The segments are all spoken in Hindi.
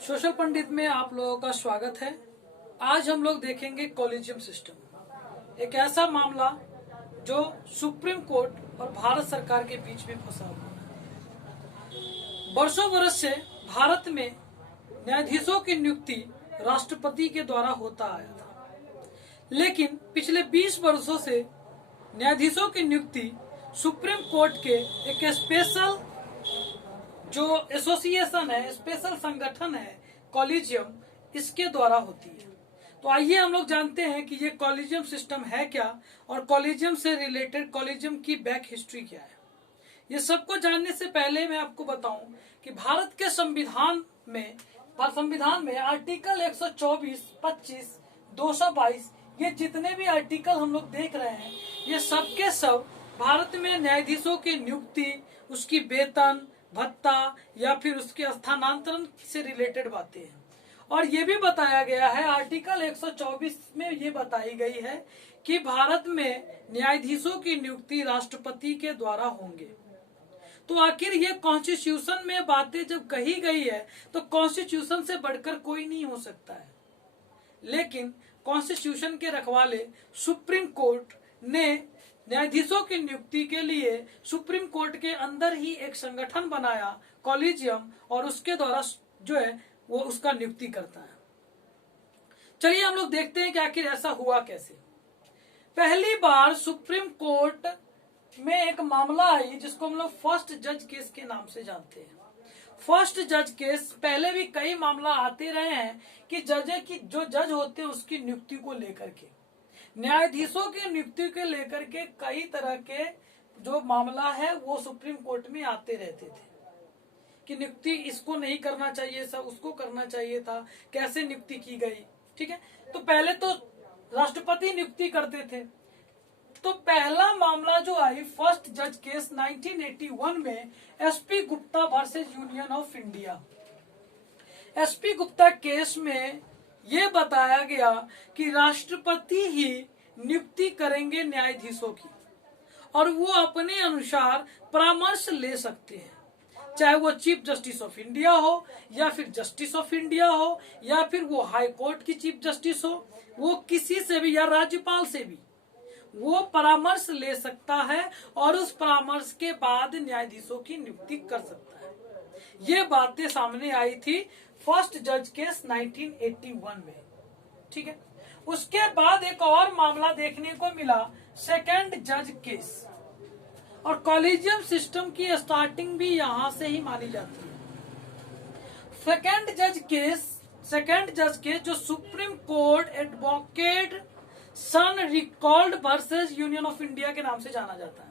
सोशल पंडित में आप लोगों का स्वागत है। आज हम लोग देखेंगे कॉलेजियम सिस्टम, एक ऐसा मामला जो सुप्रीम कोर्ट और भारत सरकार के बीच में फंसा हुआ है। वर्षों बरस से भारत में न्यायाधीशों की नियुक्ति राष्ट्रपति के द्वारा होता आया था, लेकिन पिछले 20 वर्षों से न्यायाधीशों की नियुक्ति सुप्रीम कोर्ट के एक स्पेशल जो एसोसिएशन है, स्पेशल संगठन है कॉलेजियम, इसके द्वारा होती है। तो आइए हम लोग जानते हैं कि ये कॉलेजियम सिस्टम है क्या और कॉलेजियम से रिलेटेड कॉलेजियम की बैक हिस्ट्री क्या है। ये सबको जानने से पहले मैं आपको बताऊं कि भारत के संविधान में आर्टिकल 124, 25, 222 ये जितने भी आर्टिकल हम लोग देख रहे हैं, ये सब के सब भारत में न्यायाधीशों की नियुक्ति, उसकी वेतन भत्ता या फिर उसके स्थानांतरण से रिलेटेड बातें हैं। और ये भी बताया गया है, आर्टिकल 124 में ये बताई गई है कि भारत में न्यायाधीशों की नियुक्ति राष्ट्रपति के द्वारा होंगे। तो आखिर ये कॉन्स्टिट्यूशन में बातें जब कही गई है तो कॉन्स्टिट्यूशन से बढ़कर कोई नहीं हो सकता है। लेकिन कॉन्स्टिट्यूशन के रखवाले सुप्रीम कोर्ट ने न्यायाधीशों की नियुक्ति के लिए सुप्रीम कोर्ट के अंदर ही एक संगठन बनाया कॉलेजियम, और उसके द्वारा जो है वो उसका नियुक्ति करता है। चलिए हम लोग देखते हैं कि आखिर ऐसा हुआ कैसे। पहली बार सुप्रीम कोर्ट में एक मामला आई जिसको हम लोग फर्स्ट जज केस के नाम से जानते हैं। फर्स्ट जज केस, पहले भी कई मामला आते रहे हैं कि जो जज होते हैं उसकी नियुक्ति को लेकर के, न्यायाधीशों की नियुक्ति को लेकर के कई तरह के जो मामला है वो सुप्रीम कोर्ट में आते रहते थे कि नियुक्ति इसको नहीं करना चाहिए, सब उसको करना चाहिए था, कैसे नियुक्ति की गई। ठीक है, तो पहले तो राष्ट्रपति नियुक्ति करते थे। तो पहला मामला जो आई फर्स्ट जज केस 1981 में SP Gupta versus union of India. SP Gupta case में ये बताया गया कि राष्ट्रपति ही नियुक्ति करेंगे न्यायाधीशों की, और वो अपने अनुसार परामर्श ले सकते हैं, चाहे वो चीफ जस्टिस ऑफ इंडिया हो या फिर जस्टिस ऑफ इंडिया हो या फिर वो हाई कोर्ट की चीफ जस्टिस हो, वो किसी से भी या राज्यपाल से भी वो परामर्श ले सकता है और उस परामर्श के बाद न्यायाधीशों की नियुक्ति कर सकता है। ये बातें सामने आई थी फर्स्ट जज केस 1981 में। ठीक है, उसके बाद एक और मामला देखने को मिला, सेकंड जज केस, और कॉलेजियम सिस्टम की स्टार्टिंग भी यहां से ही मानी जाती है। सेकंड जज केस जो supreme court advocates on record versus union of India के नाम से जाना जाता है।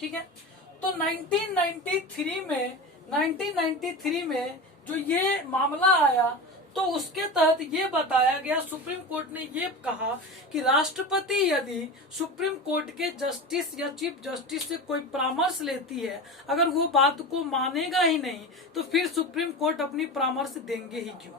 ठीक है, तो 1993 में जो ये मामला आया तो उसके तहत ये बताया गया, सुप्रीम कोर्ट ने ये कहा कि राष्ट्रपति यदि सुप्रीम कोर्ट के जस्टिस या चीफ जस्टिस से कोई परामर्श लेती है, अगर वो बात को मानेगा ही नहीं तो फिर सुप्रीम कोर्ट अपनी परामर्श देंगे ही क्यों।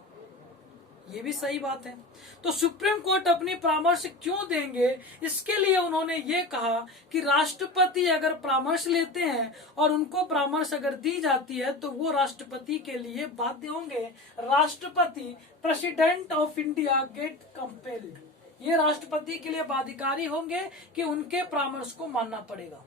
ये भी सही बात है। तो सुप्रीम कोर्ट अपनी परामर्श क्यों देंगे, इसके लिए उन्होंने ये कहा कि राष्ट्रपति अगर परामर्श लेते हैं और उनको परामर्श अगर दी जाती है तो वो राष्ट्रपति के लिए बाध्य होंगे। राष्ट्रपति, president of India get compelled, ये राष्ट्रपति के लिए बाध्यकारी होंगे कि उनके परामर्श को मानना पड़ेगा।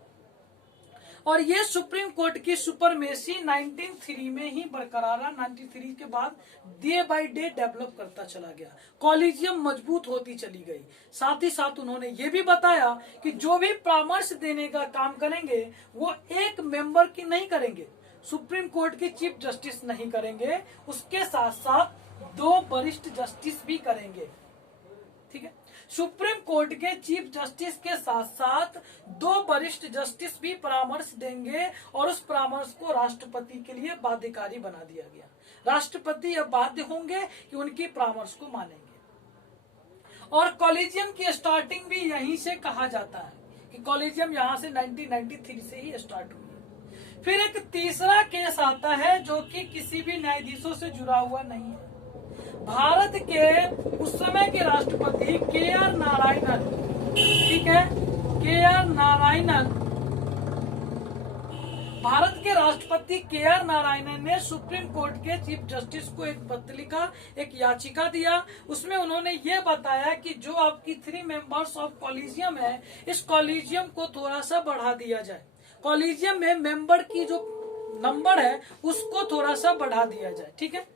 और ये सुप्रीम कोर्ट की सुपरमेसी 1993 में ही बरकरार, 93 के बाद डे बाय डे डेवलप करता चला गया, कॉलेजियम मजबूत होती चली गई। साथ ही साथ उन्होंने ये भी बताया कि जो भी परामर्श देने का काम करेंगे वो एक मेंबर की नहीं करेंगे, सुप्रीम कोर्ट के चीफ जस्टिस नहीं करेंगे, उसके साथ साथ 2 वरिष्ठ जस्टिस भी करेंगे। ठीक है, सुप्रीम कोर्ट के चीफ जस्टिस के साथ साथ 2 वरिष्ठ जस्टिस भी परामर्श देंगे और उस परामर्श को राष्ट्रपति के लिए बाध्यकारी बना दिया गया। राष्ट्रपति अब बाध्य होंगे कि उनकी परामर्श को मानेंगे। और कॉलेजियम की स्टार्टिंग भी यहीं से कहा जाता है कि कॉलेजियम यहाँ से 1993 से ही स्टार्ट हुई। फिर एक तीसरा केस आता है जो कि किसी भी न्यायाधीशों से जुड़ा हुआ नहीं है। भारत के उस समय के राष्ट्रपति के.आर. नारायणन, ठीक है, के.आर. नारायणन भारत के राष्ट्रपति के.आर. नारायणन ने सुप्रीम कोर्ट के चीफ जस्टिस को एक पत्र लिखा, एक याचिका दिया। उसमें उन्होंने ये बताया कि जो आपकी 3 मेंबर्स ऑफ कॉलेजियम है, इस कॉलेजियम को थोड़ा सा बढ़ा दिया जाए। कॉलेजियम में मेंबर की जो नंबर है उसको थोड़ा सा बढ़ा दिया जाए। ठीक है,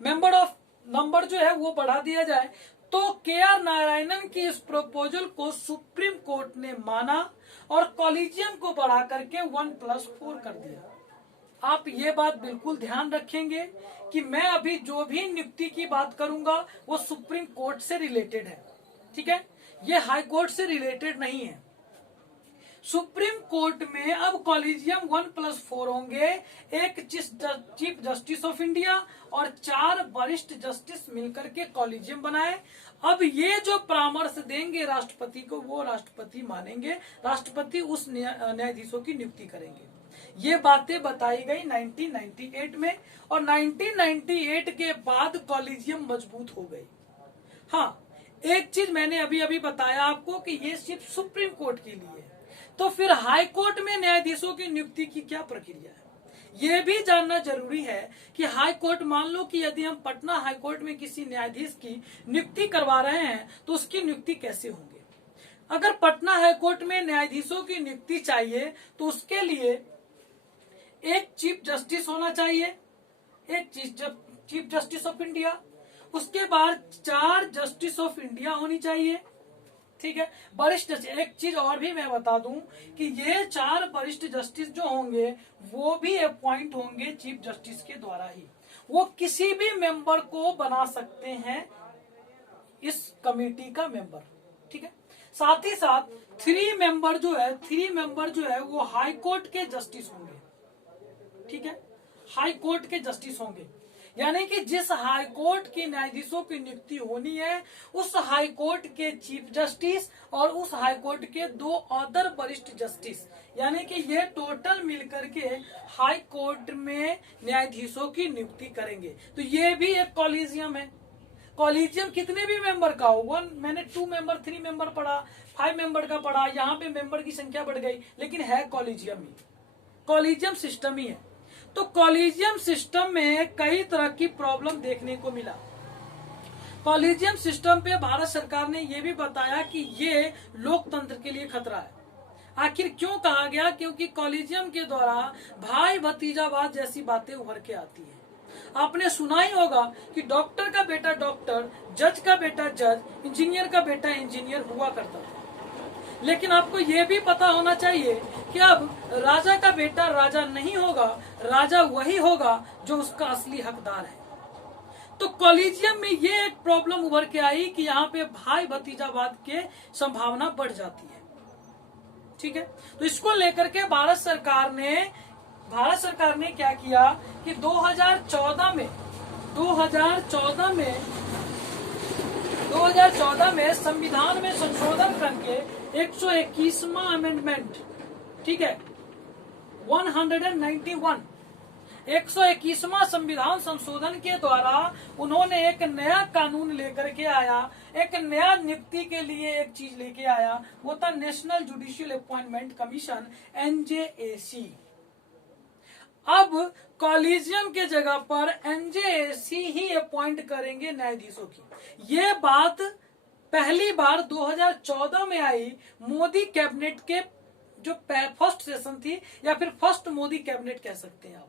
नंबर जो है वो बढ़ा दिया जाए। तो के.आर. नारायणन की इस प्रपोजल को सुप्रीम कोर्ट ने माना और कॉलेजियम को बढ़ा करके 1+4 कर दिया। आप ये बात बिल्कुल ध्यान रखेंगे कि मैं अभी जो भी नियुक्ति की बात करूंगा वो सुप्रीम कोर्ट से रिलेटेड है। ठीक है, ये हाई कोर्ट से रिलेटेड नहीं है। सुप्रीम कोर्ट में अब कॉलेजियम 1+4 होंगे, एक चीफ जस्टिस ऑफ इंडिया और 4 वरिष्ठ जस्टिस मिलकर के कॉलेजियम बनाए। अब ये जो परामर्श देंगे राष्ट्रपति को वो राष्ट्रपति मानेंगे, राष्ट्रपति उस न्यायाधीशों की नियुक्ति करेंगे। ये बातें बताई गई 1998 में और 1998 के बाद कॉलेजियम मजबूत हो गई। हाँ, एक चीज मैंने अभी बताया आपको कि ये सिर्फ सुप्रीम कोर्ट के लिए है, तो फिर हाई कोर्ट में न्यायाधीशों की नियुक्ति की क्या प्रक्रिया है ये भी जानना जरूरी है कि हाई कोर्ट, मान लो कि यदि हम पटना हाई कोर्ट में किसी न्यायाधीश की नियुक्ति करवा रहे हैं तो उसकी नियुक्ति कैसे होंगे। अगर पटना हाई कोर्ट में न्यायाधीशों की नियुक्ति चाहिए तो उसके लिए एक चीफ जस्टिस होना चाहिए, एक चीफ जस्टिस ऑफ इंडिया, उसके बाद 4 जस्टिस ऑफ इंडिया होनी चाहिए। ठीक है, वरिष्ठ। एक चीज और भी मैं बता दूं कि ये 4 वरिष्ठ जस्टिस जो होंगे वो भी अपॉइंट होंगे चीफ जस्टिस के द्वारा ही। वो किसी भी मेंबर को बना सकते हैं इस कमेटी का मेंबर। ठीक है, साथ ही साथ 3 मेंबर जो है वो हाई कोर्ट के जस्टिस होंगे। ठीक है, हाई कोर्ट के जस्टिस होंगे, यानी कि जिस हाई कोर्ट की न्यायाधीशों की नियुक्ति होनी है उस हाई कोर्ट के चीफ जस्टिस और उस हाई कोर्ट के 2 अदर वरिष्ठ जस्टिस, यानी कि ये टोटल मिलकर के हाई कोर्ट में न्यायाधीशों की नियुक्ति करेंगे। तो ये भी एक कॉलेजियम है। कॉलेजियम कितने भी मेंबर का हो, मैंने 2 मेंबर 3 मेंबर पढ़ा, 5 मेंबर का पढ़ा, यहाँ पे मेंबर की संख्या बढ़ गई, लेकिन है कॉलेजियम ही, कॉलेजियम सिस्टम ही है। तो कॉलेजियम सिस्टम में कई तरह की प्रॉब्लम देखने को मिला। कॉलेजियम सिस्टम पे भारत सरकार ने यह भी बताया कि ये लोकतंत्र के लिए खतरा है। आखिर क्यों कहा गया? क्योंकि कॉलेजियम के द्वारा भाई भतीजावाद जैसी बातें उभर के आती है। आपने सुना ही होगा कि डॉक्टर का बेटा डॉक्टर, जज का बेटा जज, इंजीनियर का बेटा इंजीनियर हुआ करता था। लेकिन आपको ये भी पता होना चाहिए कि अब राजा का बेटा राजा नहीं होगा, राजा वही होगा जो उसका असली हकदार है। तो कॉलेजियम में ये एक प्रॉब्लम उभर के आई कि यहाँ पे भाई भतीजावाद के संभावना बढ़ जाती है। ठीक है, तो इसको लेकर के भारत सरकार ने क्या किया कि 2014 में संविधान में संशोधन करके 121वां अमेंडमेंट, ठीक है, 121वां संविधान संशोधन के द्वारा उन्होंने एक नया कानून लेकर के आया, एक नया नियुक्ति के लिए एक चीज लेके आया, वो था national judicial appointment commission, NJAC। अब कॉलेजियम के जगह पर NJAC ही अपॉइंट करेंगे न्यायाधीशों की। ये बात पहली बार 2014 में आई, मोदी कैबिनेट के जो फर्स्ट सेशन थी, या फिर फर्स्ट मोदी कैबिनेट कह सकते हैं आप।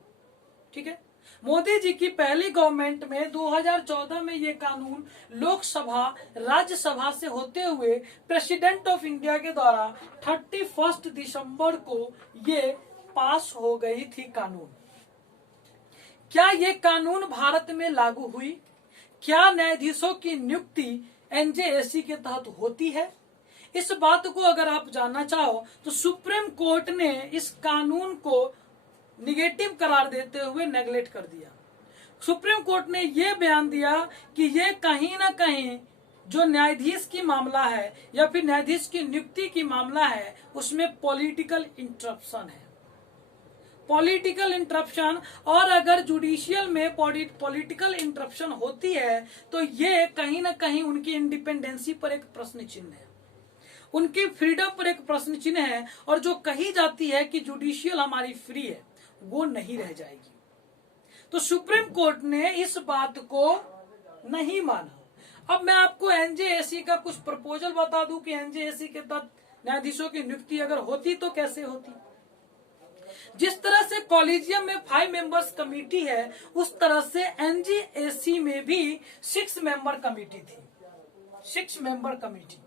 ठीक है, मोदी जी की पहली गवर्नमेंट में 2014 में ये कानून लोकसभा राज्यसभा से होते हुए प्रेसिडेंट ऑफ इंडिया के द्वारा 31 दिसंबर को ये पास हो गई थी कानून। क्या ये कानून भारत में लागू हुई? क्या न्यायाधीशों की नियुक्ति NJAC के तहत होती है? इस बात को अगर आप जानना चाहो तो सुप्रीम कोर्ट ने इस कानून को निगेटिव करार देते हुए नेगलेक्ट कर दिया। सुप्रीम कोर्ट ने यह बयान दिया कि ये कहीं ना कहीं जो न्यायाधीश की मामला है या फिर न्यायाधीश की नियुक्ति की मामला है उसमें पॉलिटिकल इंटरप्शन है, पॉलिटिकल इंटरप्शन। और अगर जुडिशियल में पॉलिटिकल इंटरप्शन होती है तो ये कहीं ना कहीं उनकी इंडिपेंडेंसी पर एक प्रश्न चिन्ह है। उनकी फ्रीडम पर एक प्रश्न चिन्ह है, और जो कही जाती है कि जुडिशियल हमारी फ्री है, वो नहीं रह जाएगी। तो सुप्रीम कोर्ट ने इस बात को नहीं माना। अब मैं आपको एनजेएसी का कुछ प्रपोजल बता दूं कि एनजेएसी के तहत न्यायाधीशों की नियुक्ति अगर होती तो कैसे होती। जिस तरह से कॉलेजियम में 5 मेंबर्स कमेटी है, उस तरह से एनजेएसी में भी 6 मेंबर कमेटी थी, 6 मेंबर कमेटी।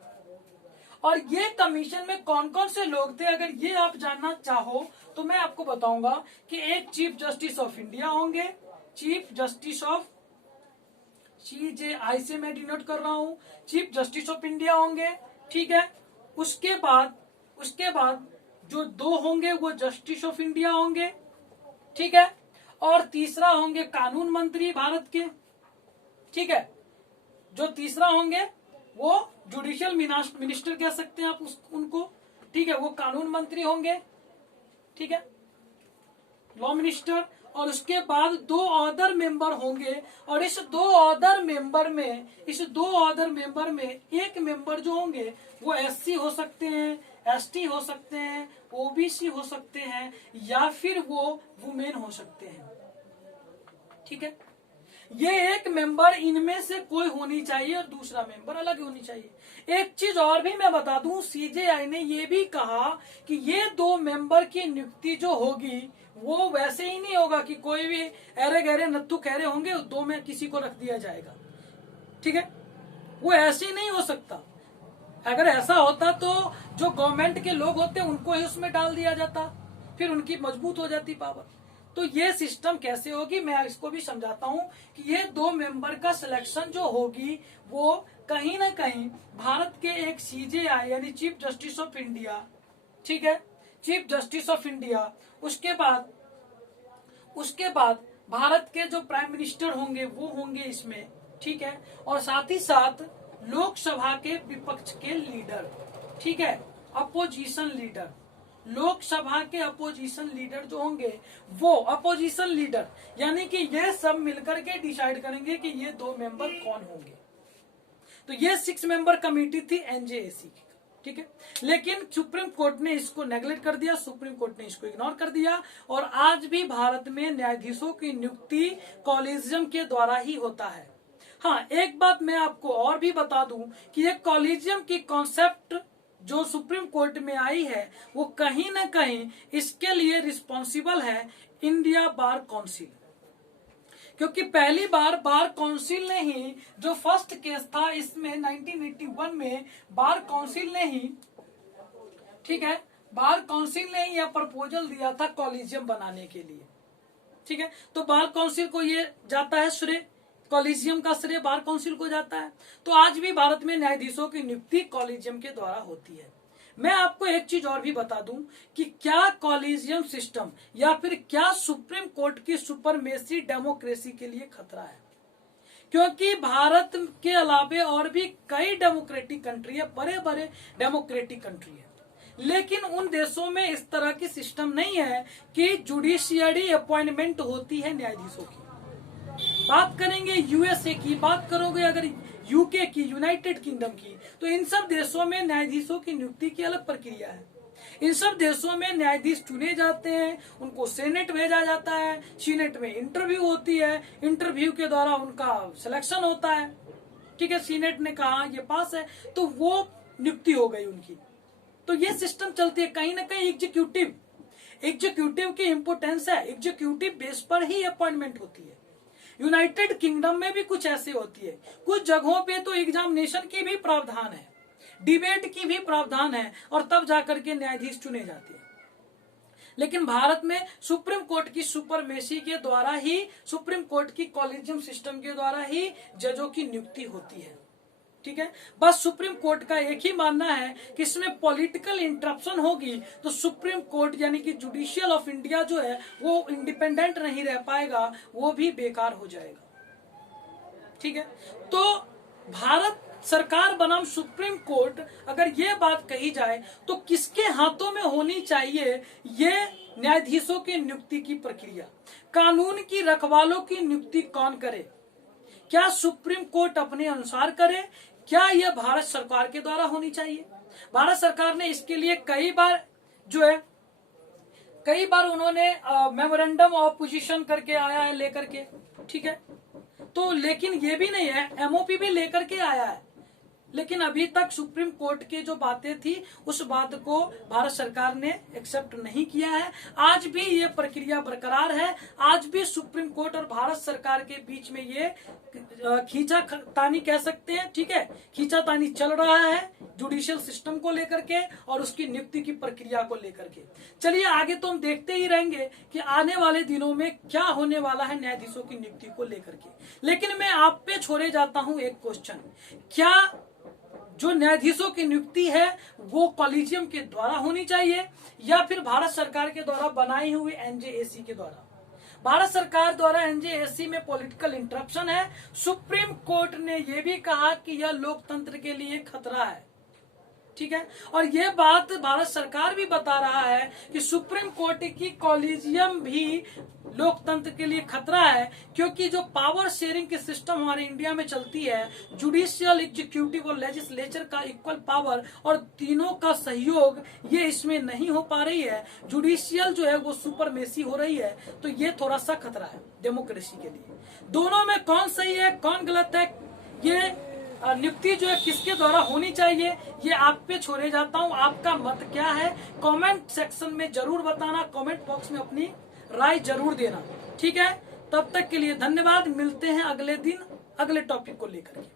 और ये कमीशन में कौन कौन से लोग थे, अगर ये आप जानना चाहो तो मैं आपको बताऊंगा कि एक चीफ जस्टिस ऑफ इंडिया होंगे, चीफ जस्टिस ऑफ CJI से मैं डिनोट कर रहा हूं, चीफ जस्टिस ऑफ इंडिया होंगे, ठीक है। उसके बाद जो 2 होंगे वो जस्टिस ऑफ इंडिया होंगे, ठीक है। और तीसरा होंगे कानून मंत्री भारत के, ठीक है। जो तीसरा होंगे वो जुडिशियल मिनिस्टर कह सकते हैं आप उनको, ठीक है, वो कानून मंत्री होंगे, ठीक है, लॉ मिनिस्टर। और उसके बाद 2 अदर मेंबर होंगे, और इस 2 अदर मेंबर में एक मेंबर जो होंगे वो SC हो सकते हैं, ST हो सकते हैं, OBC हो सकते हैं, या फिर वो वुमेन हो सकते हैं, ठीक है। ये एक मेंबर इनमें से कोई होनी चाहिए और दूसरा मेंबर अलग होनी चाहिए। एक चीज और भी मैं बता दूं, CJI ने ये भी कहा कि ये 2 मेंबर की नियुक्ति जो होगी वो वैसे ही नहीं होगा कि कोई भी अरे गहरे नत्थु खैरे होंगे 2 में किसी को रख दिया जाएगा, ठीक है। वो ऐसे ही नहीं हो सकता। अगर ऐसा होता तो जो गवर्नमेंट के लोग होते उनको ही उसमें डाल दिया जाता, फिर उनकी मजबूत हो जाती पावर। तो ये सिस्टम कैसे होगी, मैं इसको भी समझाता हूं कि ये 2 मेंबर का सिलेक्शन जो होगी वो कहीं ना कहीं भारत के एक CJI यानी चीफ जस्टिस ऑफ इंडिया, ठीक है, चीफ जस्टिस ऑफ इंडिया, उसके बाद भारत के जो प्राइम मिनिस्टर होंगे वो होंगे इसमें, ठीक है। और साथ ही साथ लोकसभा के विपक्ष के लीडर, ठीक है, अपोजिशन लीडर, लोकसभा के अपोजिशन लीडर जो होंगे वो अपोजिशन लीडर, यानी कि ये सब मिलकर के डिसाइड करेंगे कि ये 2 मेंबर कौन होंगे। तो ये 6 मेंबर कमेटी थी एनजेएसी की, ठीक है। लेकिन सुप्रीम कोर्ट ने इसको नेग्लेक्ट कर दिया, सुप्रीम कोर्ट ने इसको इग्नोर कर दिया, और आज भी भारत में न्यायाधीशों की नियुक्ति कॉलेजियम के द्वारा ही होता है। हाँ, एक बात मैं आपको और भी बता दूं कि ये कॉलेजियम की कॉन्सेप्ट जो सुप्रीम कोर्ट में आई है वो कहीं ना कहीं इसके लिए रिस्पॉन्सिबल है इंडिया बार काउंसिल, क्योंकि पहली बार बार काउंसिल ने ही, जो फर्स्ट केस था इसमें 1981 में बार काउंसिल ने ही, ठीक है, बार काउंसिल ने ही यह प्रपोजल दिया था कॉलेजियम बनाने के लिए, ठीक है। तो बार काउंसिल को ये जाता है श्रेय, कॉलेजियम का श्रेय बार काउंसिल को जाता है। तो आज भी भारत में न्यायाधीशों की नियुक्ति कॉलेजियम के द्वारा होती है। मैं आपको एक चीज और भी बता दूं कि क्या कॉलेजियम सिस्टम या फिर क्या सुप्रीम कोर्ट की सुपरमेसी डेमोक्रेसी के लिए खतरा है, क्योंकि भारत के अलावे और भी कई डेमोक्रेटिक कंट्री है, बड़े बड़े डेमोक्रेटिक कंट्री है, लेकिन उन देशों में इस तरह की सिस्टम नहीं है कि जुडिशियरी अपॉइंटमेंट होती है न्यायाधीशों की। बात करेंगे USA की, बात करोगे अगर UK की, यूनाइटेड किंगडम की, तो इन सब देशों में न्यायाधीशों की नियुक्ति की अलग प्रक्रिया है। इन सब देशों में न्यायाधीश चुने जाते हैं, उनको सेनेट भेजा जाता है, सीनेट में इंटरव्यू होती है, इंटरव्यू के द्वारा उनका सिलेक्शन होता है, ठीक है। सीनेट ने कहा ये पास है तो वो नियुक्ति हो गई उनकी। तो ये सिस्टम चलती है। कहीं ना कहीं एग्जीक्यूटिव की इंपोर्टेंस है, एग्जीक्यूटिव बेस पर ही अपॉइंटमेंट होती है। यूनाइटेड किंगडम में भी कुछ ऐसे होती है, कुछ जगहों पे तो एग्जामिनेशन की भी प्रावधान है, डिबेट की भी प्रावधान है, और तब जाकर के न्यायाधीश चुने जाते हैं। लेकिन भारत में सुप्रीम कोर्ट की सुपरमेसी के द्वारा ही, सुप्रीम कोर्ट की कॉलेजियम सिस्टम के द्वारा ही जजों की नियुक्ति होती है, ठीक है। बस सुप्रीम कोर्ट का एक ही मानना है कि इसमें पॉलिटिकल इंटरप्शन होगी तो सुप्रीम कोर्ट यानी कि जुडिशियल ऑफ इंडिया जो है वो इंडिपेंडेंट नहीं रह पाएगा, वो भी बेकार हो जाएगा, ठीक है। तो भारत सरकार बनाम सुप्रीम कोर्ट, अगर ये बात कही जाए तो किसके हाथों में होनी चाहिए ये न्यायाधीशों की नियुक्ति की प्रक्रिया, कानून की रखवालों की नियुक्ति कौन करे? क्या सुप्रीम कोर्ट अपने अनुसार करे? क्या यह भारत सरकार के द्वारा होनी चाहिए? भारत सरकार ने इसके लिए कई बार उन्होंने मेमोरेंडम ऑफ पोजीशन करके आया है लेकर के, ठीक है। तो लेकिन ये भी नहीं है, एमओपी भी लेकर के आया है, लेकिन अभी तक सुप्रीम कोर्ट की जो बातें थी उस बात को भारत सरकार ने एक्सेप्ट नहीं किया है। आज भी ये प्रक्रिया बरकरार है, आज भी सुप्रीम कोर्ट और भारत सरकार के बीच में ये खींचातानी कह सकते हैं, ठीक है, खींचातानी चल रहा है जुडिशियल सिस्टम को लेकर के और उसकी नियुक्ति की प्रक्रिया को लेकर के। चलिए आगे तो हम देखते ही रहेंगे कि आने वाले दिनों में क्या होने वाला है न्यायाधीशों की नियुक्ति को लेकर के। लेकिन मैं आप पे छोड़े जाता हूं एक क्वेश्चन, क्या जो न्यायाधीशों की नियुक्ति है वो कॉलेजियम के द्वारा होनी चाहिए या फिर भारत सरकार के द्वारा बनाई हुई एनजेएसी के द्वारा? भारत सरकार द्वारा एनजेएसी में पॉलिटिकल इंटरप्शन है। सुप्रीम कोर्ट ने यह भी कहा कि यह लोकतंत्र के लिए खतरा है, ठीक है। और यह बात भारत सरकार भी बता रहा है कि सुप्रीम कोर्ट की कॉलेजियम भी लोकतंत्र के लिए खतरा है, क्योंकि जो पावर शेयरिंग की सिस्टम हमारे इंडिया में चलती है, जुडिशियल, एग्जीक्यूटिव और लेजिस्लेचर का इक्वल पावर और तीनों का सहयोग, ये इसमें नहीं हो पा रही है। जुडिशियल जो है वो सुपरमेसी हो रही है, तो ये थोड़ा सा खतरा है डेमोक्रेसी के लिए। दोनों में कौन सही है कौन गलत है, ये नियुक्ति जो है किसके द्वारा होनी चाहिए, ये आप पे छोड़े जाता हूं। आपका मत क्या है कमेंट सेक्शन में जरूर बताना, कमेंट बॉक्स में अपनी राय जरूर देना, ठीक है। तब तक के लिए धन्यवाद, मिलते हैं अगले दिन अगले टॉपिक को लेकर के।